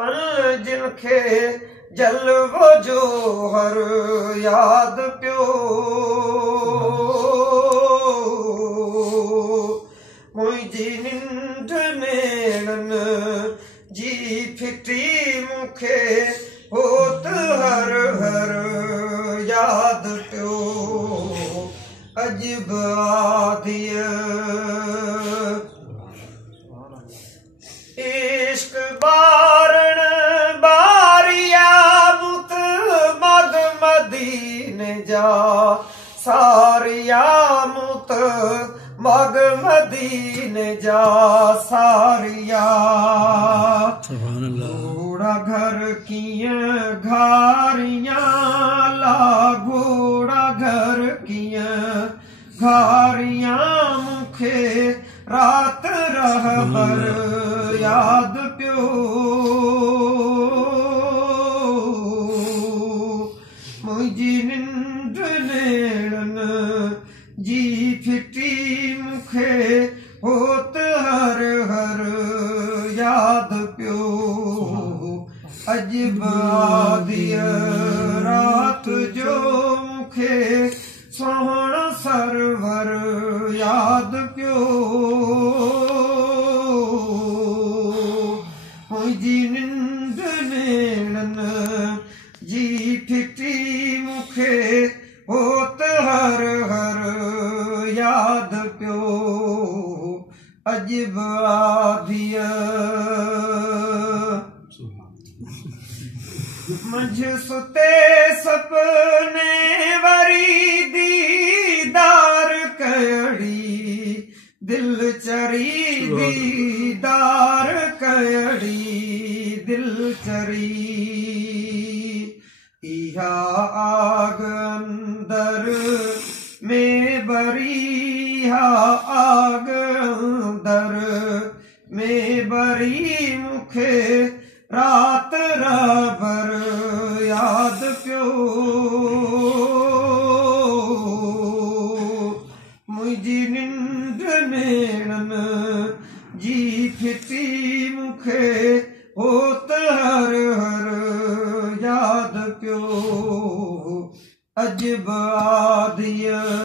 मन जिनखे जलवो जोहर याद पियो मुंहिंजी निंड नेणनि जी फिटी मूंखे होत हर हर याद पियो अजब आदिय इश्क बारण बारिया मुत मद मदीने जा सारिया मुत मग मदीने जा सारिया घोड़ा घर कीअं घारियां ला घोड़ा घर कीअं घारियां मूंखे रात रहबर याद पियो मुंहिंजी निंड नेणनि जी फिटी मूंखे होत हर हर याद पियो अजब आदिय रात जो मूंखे सोहण सरवर याद पियो मुंहिंजी निंड नेणनि जी फिटी मूंखे होत हर हर याद पियो अजब आदिय मंझ सुते सपने वरी दीदार कयड़ी दिल चरी दीदार कयड़ी दिल चरी इहा आग अंदर में बरी इहा आग अंदर में बरी मूंखे रात रहबर याद पियो मुंहिंजी निंड नेणनि जी फिटी मूंखे होत हर हर याद पियो अजब आदिय